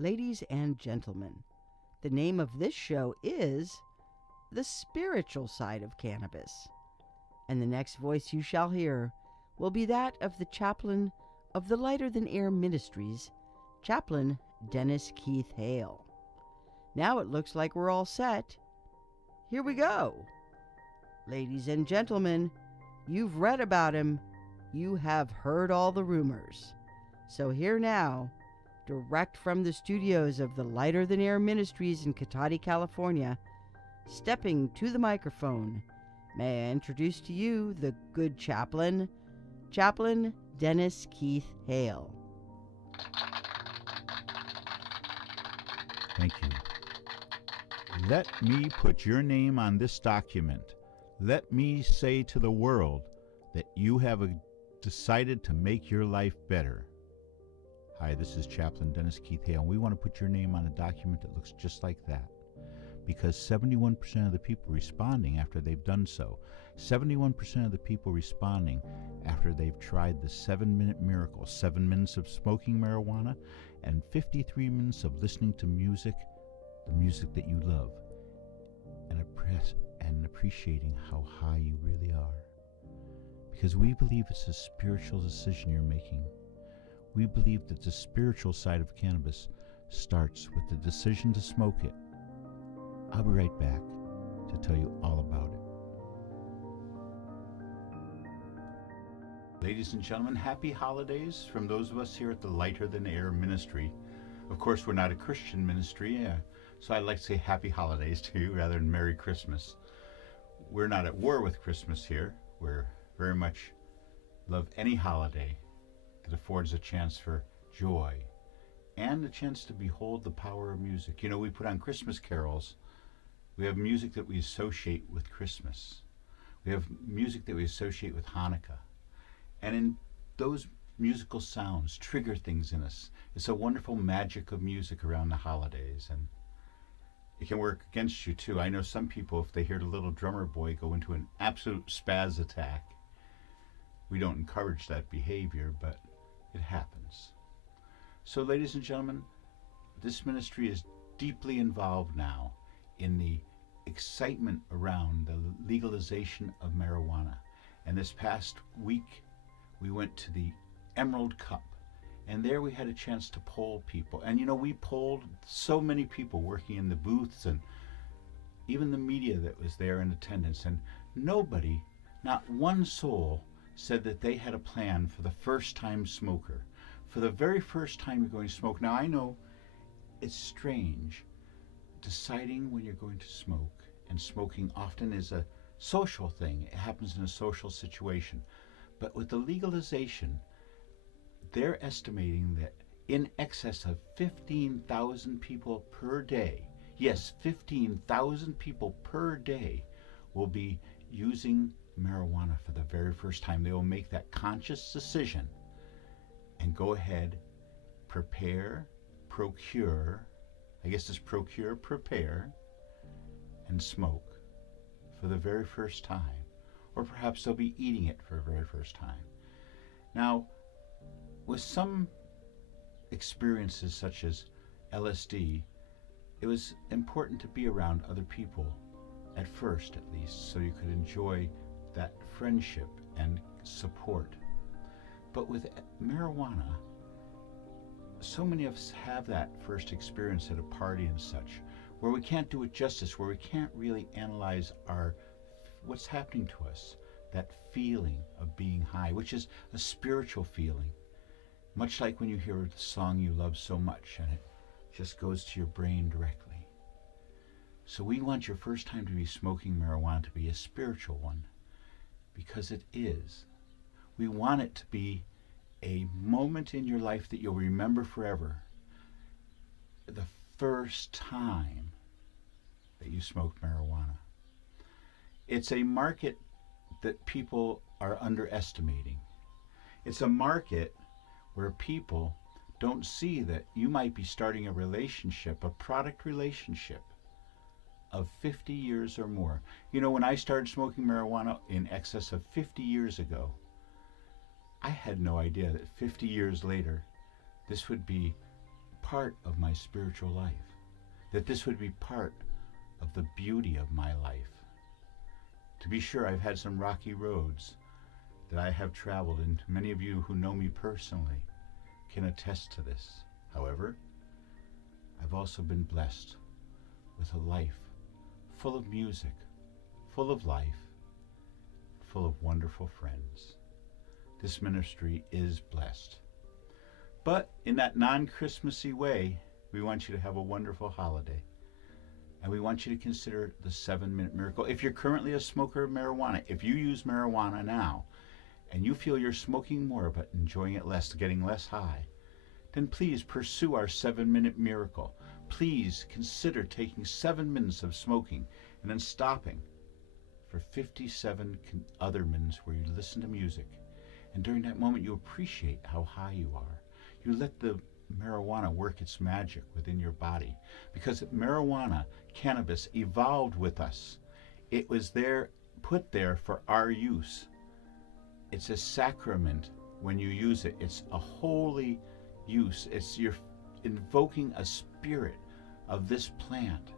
Ladies and gentlemen, the name of this show is The Spiritual Side of Cannabis. And the next voice you shall hear will be that of the chaplain of the Lighter Than Air Ministries, Chaplain Dennis Keith Hale. Now it looks like we're all set. Here we go. Ladies and gentlemen, you've read about him. You have heard all the rumors. So here now, direct from the studios of the Lighter Than Air Ministries in Cotati, California, stepping to the microphone, may I introduce to you the good chaplain, Chaplain Dennis Keith Hale. Thank you. Let me put your name on this document. Let me say to the world that you have decided to make your life better. Hi, this is Chaplain Dennis Keith Hale, and we want to put your name on a document that looks just like that. Because 71% of the people responding after they've done so, 71% of the people responding after they've tried the 7-minute miracle, 7 minutes of smoking marijuana and 53 minutes of listening to music, the music that you love, and appreciating how high you really are. Because we believe it's a spiritual decision you're making. We believe that the spiritual side of cannabis starts with the decision to smoke it. I'll be right back to tell you all about it. Ladies and gentlemen, happy holidays from those of us here at the Lighter Than Air Ministry. Of course, we're not a Christian ministry, so I'd like to say happy holidays to you rather than Merry Christmas. We're not at war with Christmas here. We're very much love any holiday that affords a chance for joy and a chance to behold the power of music. You know, we put on Christmas carols. We have music that we associate with Christmas. We have music that we associate with Hanukkah. And in those musical sounds trigger things in us. It's a wonderful magic of music around the holidays, and it can work against you too. I know some people, if they hear the little drummer boy go into an absolute spaz attack, we don't encourage that behavior, but it happens. So ladies and gentlemen, this ministry is deeply involved now in the excitement around the legalization of marijuana. And this past week, we went to the Emerald Cup, and there we had a chance to poll people. And you know, we polled so many people working in the booths and even the media that was there in attendance, and nobody, not one soul, said that they had a plan for the first time smoker. For the very first time you're going to smoke. Now I know it's strange deciding when you're going to smoke, and smoking often is a social thing. It happens in a social situation. But with the legalization, they're estimating that in excess of 15,000 people per day, yes, 15,000 people per day will be using marijuana for the very first time. They will make that conscious decision and go ahead, prepare, procure, I guess it's procure, prepare, and smoke for the very first time. Or perhaps they'll be eating it for the very first time. Now, with some experiences such as LSD, it was important to be around other people, at first at least, so you could enjoy that friendship and support. But with marijuana, so many of us have that first experience at a party and such, where we can't do it justice, where we can't really analyze what's happening to us, that feeling of being high, which is a spiritual feeling, much like when you hear the song you love so much and it just goes to your brain directly. So we want your first time to be smoking marijuana to be a spiritual one, because it is. We want it to be a moment in your life that you'll remember forever. The first time that you smoked marijuana. It's a market that people are underestimating. It's a market where people don't see that you might be starting a relationship, a product relationship of 50 years or more. You know, when I started smoking marijuana in excess of 50 years ago, I had no idea that 50 years later, this would be part of my spiritual life, that this would be part of the beauty of my life. To be sure, I've had some rocky roads that I have traveled, and many of you who know me personally can attest to this. However, I've also been blessed with a life full of music, full of life, full of wonderful friends. This ministry is blessed. But in that non-Christmassy way, we want you to have a wonderful holiday. And we want you to consider the 7-minute miracle. If you're currently a smoker of marijuana, if you use marijuana now, and you feel you're smoking more but enjoying it less, getting less high, then please pursue our 7-minute miracle. Please consider taking 7 minutes of smoking and then stopping for 57 other minutes where you listen to music. And during that moment, you appreciate how high you are. You let the marijuana work its magic within your body, because marijuana, cannabis, evolved with us. It was there, put there for our use. It's a sacrament when you use it. It's a holy use. You're invoking a spirit of this plant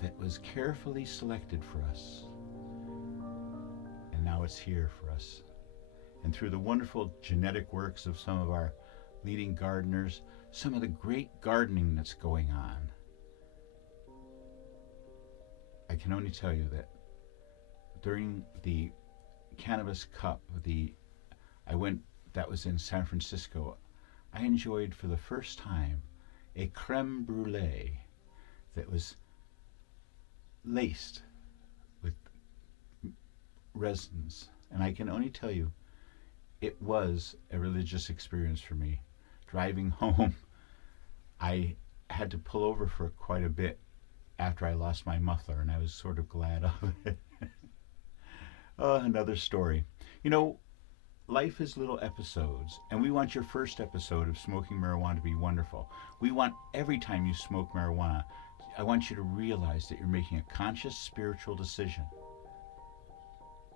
that was carefully selected for us. And now it's here for us. And through the wonderful genetic works of some of our leading gardeners, some of the great gardening that's going on, I can only tell you that during the Cannabis Cup, that was in San Francisco, I enjoyed for the first time a creme brulee that was laced with resins. And I can only tell you, it was a religious experience for me. Driving home, I had to pull over for quite a bit after I lost my muffler, and I was sort of glad of it. Oh, another story. You know, life is little episodes, and we want your first episode of smoking marijuana to be wonderful. We want every time you smoke marijuana, I want you to realize that you're making a conscious spiritual decision.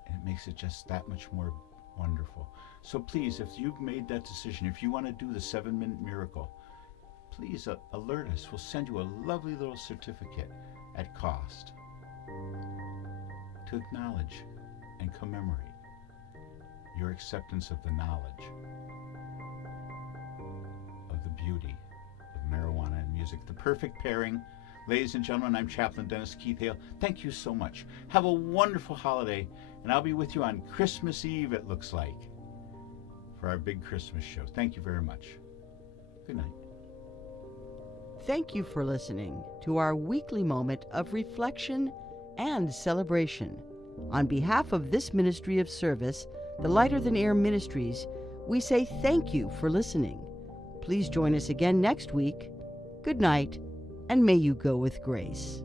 And it makes it just that much more wonderful. So please, if you've made that decision, if you want to do the 7-minute miracle, please alert us. We'll send you a lovely little certificate at cost to acknowledge and commemorate your acceptance of the knowledge of the beauty of marijuana and music. The perfect pairing. Ladies and gentlemen, I'm Chaplain Dennis Keith Hale. Thank you so much. Have a wonderful holiday, and I'll be with you on Christmas Eve, it looks like, for our big Christmas show. Thank you very much. Good night. Thank you for listening to our weekly moment of reflection and celebration. On behalf of this ministry of service, the Lighter Than Air Ministries, we say thank you for listening. Please join us again next week. Good night, and may you go with grace.